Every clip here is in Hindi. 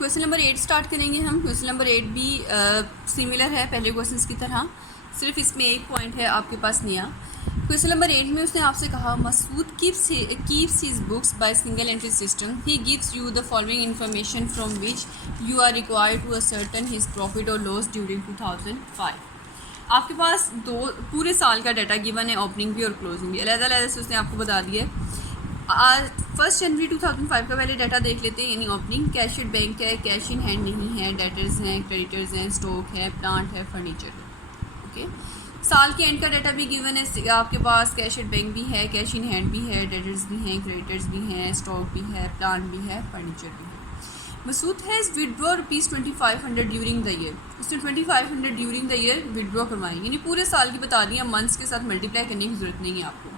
क्वेश्चन नंबर 8 स्टार्ट करेंगे हम। क्वेश्चन नंबर 8 भी सिमिलर है पहले क्वेश्चंस की तरह, सिर्फ इसमें एक पॉइंट है आपके पास नया। क्वेश्चन नंबर 8 में उसने आपसे कहा Masood keeps his books by single entry system. He gives you the following information from which you are required to ascertain his profit और लॉस ड्यूरिंग 2005। आपके पास दो पूरे साल का डाटा गिवन है, ओपनिंग भी और क्लोजिंग भी अलग-अलग से उसने आपको बता दिया है। 1 जनवरी 2005 का पहले डाटा देख लेते हैं, यानी ओपनिंग कैश एट बैंक है, कैश इन हैंड नहीं है, डेटर्स हैं, क्रेडिटर्स हैं, स्टॉक है, प्लांट है, फर्नीचर है। ओके, साल के एंड का डाटा भी गिवन है आपके पास, कैश एट बैंक भी है, कैश इन हैंड भी है, डेटर्स भी हैं, क्रेडिटर्स भी हैं, स्टॉक भी है, प्लांट भी है, फर्नीचर भी है। Masood has withdraw ₹2500 during the year. उसने 2500 ड्यूरिंग द ईयर विदड्रॉ करवाई, यानी पूरे साल की बता दिया, मंथ्स के साथ मल्टीप्लाई करने की ज़रूरत नहीं है आपको।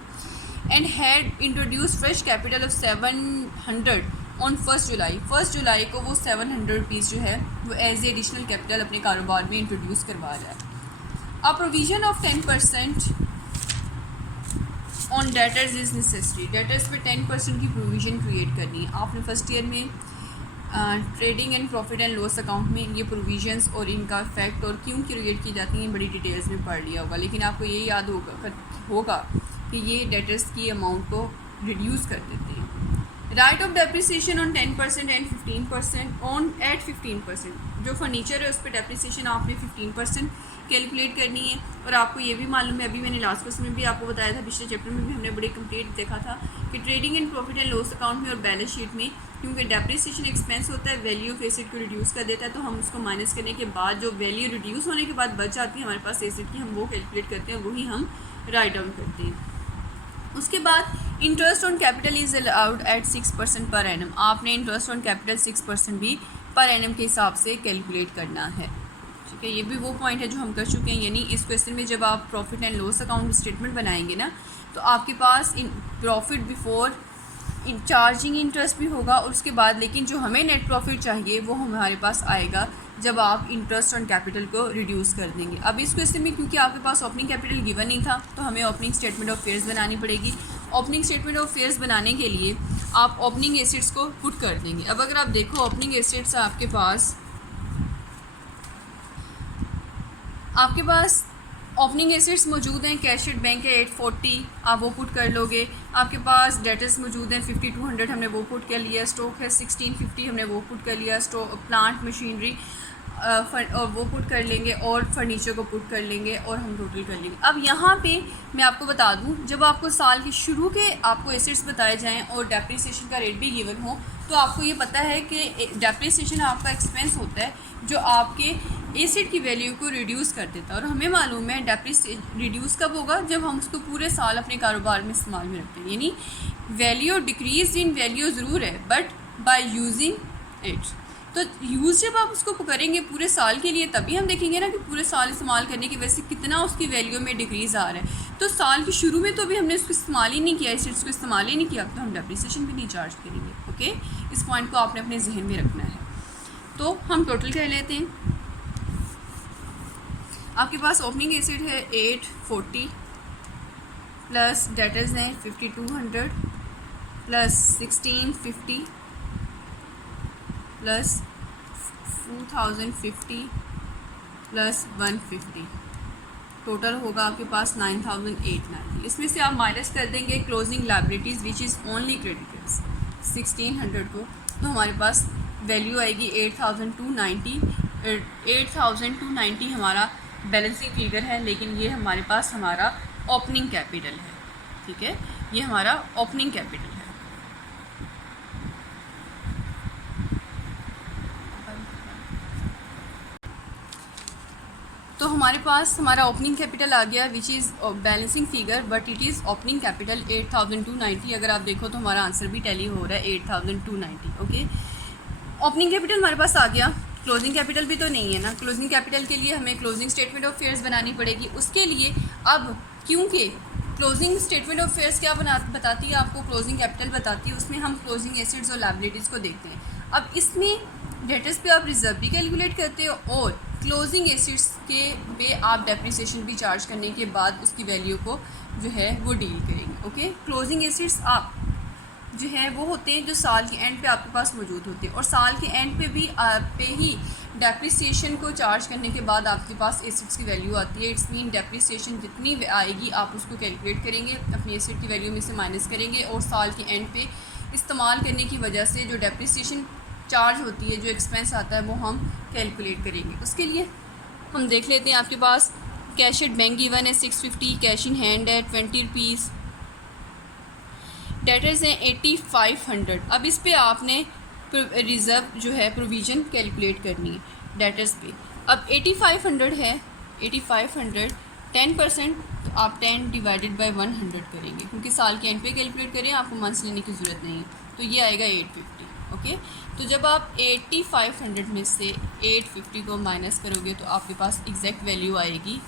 And had introduce fresh capital of 700 on 1 जुलाई। 1 जुलाई को वो 700 रुपीज़ जो है वो एज ए एडिशनल कैपिटल अपने कारोबार में इंट्रोड्यूस करवा रहा है। A provision of 10% on debtors is necessary. Debtors पे 10% की प्रोविज़न क्रिएट करनी है। आपने फर्स्ट ईयर में trading and profit and loss account में ये प्रोविजंस और इनका इफेक्ट और क्यों क्रिएट की जाती हैं बड़ी डिटेल्स में पढ़ लिया होगा, लेकिन आपको ये याद होगा कि ये डेटर्स की अमाउंट को रिड्यूस कर देते हैं। Write off depreciation on 10% and 15% on at 15%। जो फर्नीचर है उस पर डेप्रिसिएशन आपने 15% कैलकुलेट करनी है। और आपको ये भी मालूम है, अभी मैंने लास्ट क्वेश्चन में भी आपको बताया था, पिछले चैप्टर में भी हमने बड़े कंप्लीट देखा था कि trading and profit and loss account में और बैलेंस शीट में क्योंकि डेप्रिसिएशन एक्सपेंस होता है, वैल्यू ऑफ एसेट को रिड्यूस कर देता है, तो हम उसको माइनस करने के बाद जो वैल्यू रिड्यूस होने के बाद बच जाती है हमारे पास एसेट की, हम वो कैलकुलेट करते हैं, वही हम राइट डाउन करते हैं। उसके बाद interest on capital is allowed at 6% per annum. आपने इंटरेस्ट ऑन कैपिटल 6% भी पर एनम के हिसाब से कैलकुलेट करना है। ठीक है, ये भी वो पॉइंट है जो हम कर चुके हैं, यानी इस क्वेश्चन में जब आप profit and loss account statement बनाएंगे ना, तो आपके पास प्रॉफिट बिफोर चार्जिंग इंटरेस्ट भी होगा और उसके बाद, लेकिन जो हमें नेट प्रॉफिट चाहिए वो हमारे पास आएगा जब आप इंटरेस्ट ऑन कैपिटल को रिड्यूस कर देंगे। अब इस क्वेश्चन में क्योंकि आपके पास ओपनिंग कैपिटल गिवन नहीं था, तो हमें ओपनिंग स्टेटमेंट ऑफ फेयर्स बनानी पड़ेगी। ओपनिंग स्टेटमेंट ऑफ फेयर्स बनाने के लिए आप ओपनिंग एसेट्स को पुट कर देंगे। अब अगर आप देखो ओपनिंग एसेट्स आपके पास ओपनिंग एसेट्स मौजूद हैं, कैश एट बैंक है 840, आप वो पुट कर लोगे। आपके पास डेटर्स मौजूद हैं 5200, हमने वो पुट कर लिया। स्टॉक है 1650, हमने वो पुट कर लिया। स्टॉक, प्लांट, मशीनरी और वो पुट कर लेंगे और फर्नीचर को पुट कर लेंगे और हम टोटल कर लेंगे। अब यहाँ पे मैं आपको बता दूँ, जब आपको साल के शुरू के आपको एसेट्स बताए जाएँ और डेप्रिसिएशन का रेट भी गिवन हो, तो आपको ये पता है कि डेप्रिसिएशन आपका एक्सपेंस होता है जो आपके एसेट की वैल्यू को रिड्यूस कर देता है। और हमें मालूम है रिड्यूस कब होगा, जब हम उसको पूरे साल अपने कारोबार में इस्तेमाल में रखते हैं। यानी वैल्यू डिक्रीज इन वैल्यू ज़रूर है, बट बाय यूजिंग इट। तो यूज़ जब आप उसको करेंगे पूरे साल के लिए, तभी हम देखेंगे ना कि पूरे साल इस्तेमाल करने की वजह से कितना उसकी वैल्यू में डिक्रीज़ आ रहा है। तो साल के शुरू में तो अभी हमने उसको इस्तेमाल ही नहीं किया, एसेट्स को इस्तेमाल ही नहीं किया, तो हम डेप्रिसिएशन भी नहीं चार्ज करेंगे। ओके, इस पॉइंट को आपने अपने जहन में रखना है। तो हम टोटल कर लेते हैं। आपके पास ओपनिंग एसेट है 840 प्लस डेटर्स हैं 5200 प्लस 1650 प्लस 2050 प्लस 150, टोटल होगा आपके पास 9890। इसमें से आप माइनस कर देंगे closing liabilities which is only creditors 1600 को, तो हमारे पास वैल्यू आएगी 8290। 8290 हमारा बैलेंसिंग फिगर है, लेकिन ये हमारे पास हमारा ओपनिंग कैपिटल है। ठीक है, ये हमारा ओपनिंग कैपिटल है। तो हमारे पास हमारा ओपनिंग कैपिटल आ गया which is balancing figure, but it is opening capital 8290। अगर आप देखो तो हमारा आंसर भी टैली हो रहा है 8290। ओके, ओपनिंग कैपिटल हमारे पास आ गया। क्लोजिंग कैपिटल भी तो नहीं है ना, क्लोजिंग कैपिटल के लिए हमें क्लोजिंग स्टेटमेंट ऑफ फेयर्स बनानी पड़ेगी। उसके लिए अब क्योंकि क्लोजिंग स्टेटमेंट ऑफ फेयर्स क्या बताती है आपको, क्लोजिंग कैपिटल बताती है, उसमें हम क्लोजिंग एसेट्स और लायबिलिटीज़ को देखते हैं। अब इसमें डेटर्स पे आप रिजर्व भी कैलकुलेट करते हो और क्लोजिंग एसेट्स के पे आप डेप्रिसिएशन भी चार्ज करने के बाद उसकी वैल्यू को जो है वो डील करेंगे। ओके, क्लोजिंग एसेट्स आप जो है वो होते हैं जो साल के एंड पे आपके पास मौजूद होते हैं, और साल के एंड पे भी पे ही डेप्रिसिएशन को चार्ज करने के बाद आपके पास एसेट्स की वैल्यू आती है। इट्स मीन डेप्रिसिएशन जितनी आएगी आप उसको कैलकुलेट करेंगे, अपनी एसेट की वैल्यू में से माइनस करेंगे, और साल के एंड पे इस्तेमाल करने की वजह से जो डेप्रिसिएशन चार्ज होती है, जो एक्सपेंस आता है, वो हम कैलकुलेट करेंगे। उसके लिए हम देख लेते हैं, आपके पास कैश एट बैंक गिवन है 650, कैश इन हैंड है 20 रुपीज़, डेटर्स हैं 8500। अब इस पे आपने रिज़र्व जो है प्रोविज़न कैलकुलेट करनी है डेटर्स पे। अब 8500 है, 8500 10%, तो आप 10 डिवाइडेड बाय 100 करेंगे, क्योंकि साल के एंड पे कैलकुलेट करें, आपको मंथ्स लेने की ज़रूरत नहीं है, तो ये आएगा 850। ओके, तो जब आप 8500 में से 850 को माइनस करोगे तो आपके पास एग्जैक्ट वैल्यू आएगी।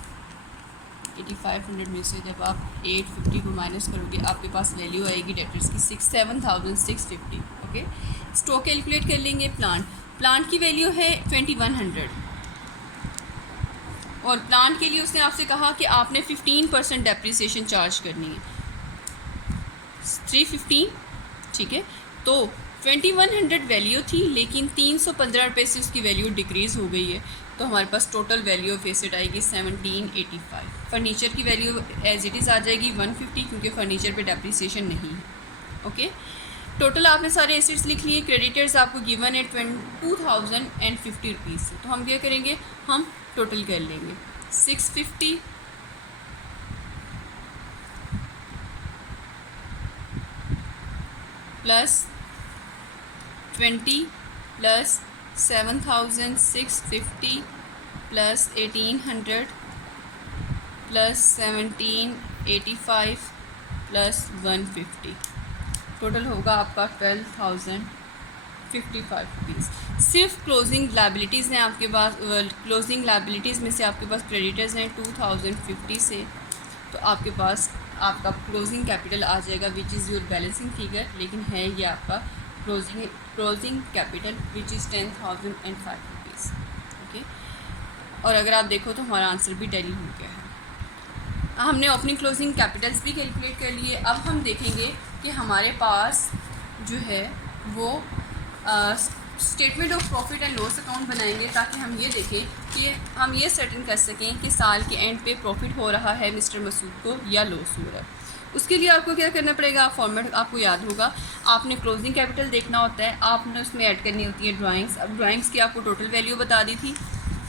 8500 में से जब आप 850 को माइनस करोगे आपके पास वैल्यू आएगी डेटर्स की 7650। ओके, स्टॉक कैलकुलेट कर लेंगे। प्लांट की वैल्यू है 2100, और प्लांट के लिए उसने आपसे कहा कि आपने 15% डेप्रिसिएशन चार्ज करनी है, 315। ठीक है, तो 2100 वैल्यू थी, लेकिन 315 रुपये से उसकी वैल्यू डिक्रीज़ हो गई है, तो हमारे पास टोटल वैल्यू ऑफ एसेट आएगी 1785। फर्नीचर की वैल्यू एज इट इज़ आ जाएगी 150, क्योंकि फर्नीचर पे डेप्रिसिएशन नहीं है। ओके, टोटल आपने सारे एसेट्स लिख लिए। क्रेडिटर्स आपको गिवन है 2050 रुपीज़, तो हम क्या करेंगे, हम टोटल कर लेंगे 650 plus 20 plus 7650 plus 1800 plus 1785 plus 150, total होगा आपका 12,055 रुपीज़। सिर्फ क्लोजिंग लायबिलिटीज़ हैं आपके पास, क्लोजिंग लायबिलिटीज़ में से आपके पास क्रेडिटर्स हैं 2050 से, तो आपके पास आपका क्लोजिंग कैपिटल आ जाएगा which is your balancing figure, लेकिन है ये आपका closing capital which is 10,005 rupees. Okay, और अगर आप देखो तो हमारा आंसर भी टैली हो गया है। हमने ओपनिंग क्लोजिंग कैपिटल्स भी कैलकुलेट कर लिए। अब हम देखेंगे कि हमारे पास जो है वो statement of profit and loss account बनाएंगे, ताकि हम ये देखें कि हम ये सर्टेन कर सकें कि साल के एंड पे प्रॉफिट हो रहा है मिस्टर मसूद को या लॉस हो रहा है। उसके लिए आपको क्या करना पड़ेगा, फॉर्मेट आपको याद होगा, आपने क्लोजिंग कैपिटल देखना होता है, आपने उसमें ऐड करनी होती है ड्राइंग्स। अब ड्राइंग्स की आपको टोटल वैल्यू बता दी थी,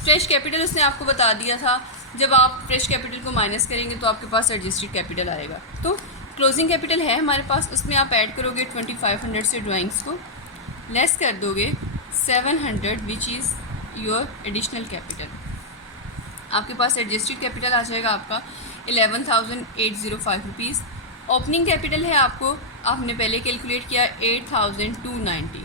फ्रेश कैपिटल उसने आपको बता दिया था। जब आप फ्रेश कैपिटल को माइनस करेंगे तो आपके पास एडजस्टेड कैपिटल आएगा। तो क्लोजिंग कैपिटल है हमारे पास, उसमें आप ऐड करोगे 2500 से ड्राइंग्स को, लेस कर दोगे 700 which is your additional capital. आपके पास एडजस्टेड कैपिटल आ जाएगा आपका 11,805 रुपीज़। ओपनिंग कैपिटल है आपने पहले कैलकुलेट किया 8,290।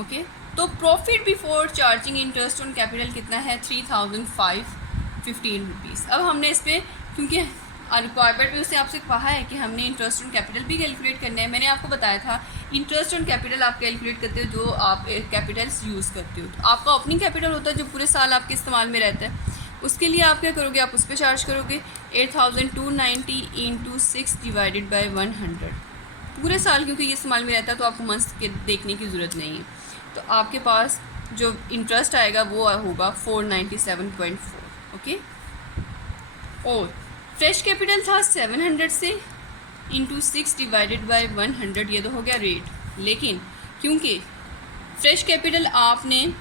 ओके, तो profit before charging interest on capital कितना है 3,515 रुपीज़। अब हमने इस पर, क्योंकि रिक्वायरमेंट में उससे आपसे कहा है कि हमने इंटरेस्ट ऑन कैपिटल भी कैलकुलेट करना है। मैंने आपको बताया था इंटरेस्ट ऑन कैपिटल आप कैलकुलेट करते हो जो आप कैपिटल्स यूज़ करते हो। तो आपका ओपनिंग कैपिटल होता है जो पूरे साल आपके इस्तेमाल में रहता है, उसके लिए आप क्या करोगे, आप उस पर चार्ज करोगे 8,290 इंटू 6 डिवाइडेड बाई 100 पूरे साल, क्योंकि ये इस्तेमाल में रहता है तो आपको मंथ के देखने की ज़रूरत नहीं है। तो आपके पास जो इंटरेस्ट आएगा वो होगा 497.4। ओके, और फ्रेश कैपिटल था 700 से इंटू 6 डिवाइडेड बाई 100, ये तो हो गया रेट। लेकिन क्योंकि फ्रेश कैपिटल आपने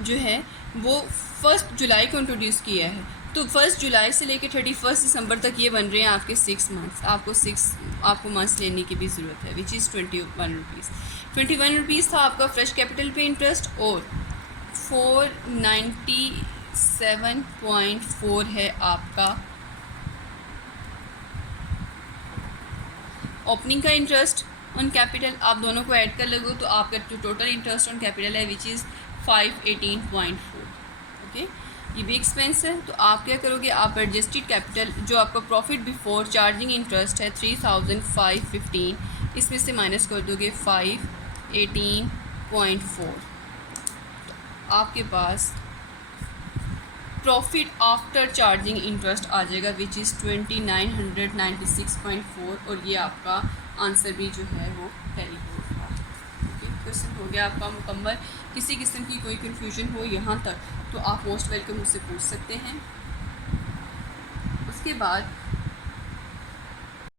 जो है वो 1 जुलाई को इंट्रोड्यूस किया है, तो 1 जुलाई से लेकर 31 दिसंबर तक ये बन रहे हैं आपके 6 मंथ्स। आपको मंथ्स लेने की भी ज़रूरत है विच इज़ 21 रुपीज़। 21 रुपीज़ था आपका फ्रेश कैपिटल पे इंटरेस्ट, और 497.4 है आपका ओपनिंग का इंटरेस्ट ऑन कैपिटल। आप दोनों को ऐड कर लोगे तो आपका जो टोटल इंटरेस्ट ऑन कैपिटल है विच इज़ 518.4। ओके, ये भी एक्सपेंस है, तो आप क्या करोगे, आप एडजस्टेड कैपिटल जो आपका प्रॉफिट बिफोर चार्जिंग इंटरेस्ट है 3,515, इसमें से माइनस कर दोगे 518.4, तो आपके पास प्रॉफिट आफ्टर चार्जिंग इंटरेस्ट आ जाएगा विच इज़ 2996.4 और ये आपका आंसर भी जो है वो टैली होगा। ओके, क्वेश्चन हो गया आपका मुकम्मल। किसी किस्म की कोई कन्फ्यूजन हो यहाँ तक तो आप मोस्ट वेलकम मुझसे पूछ सकते हैं। उसके बाद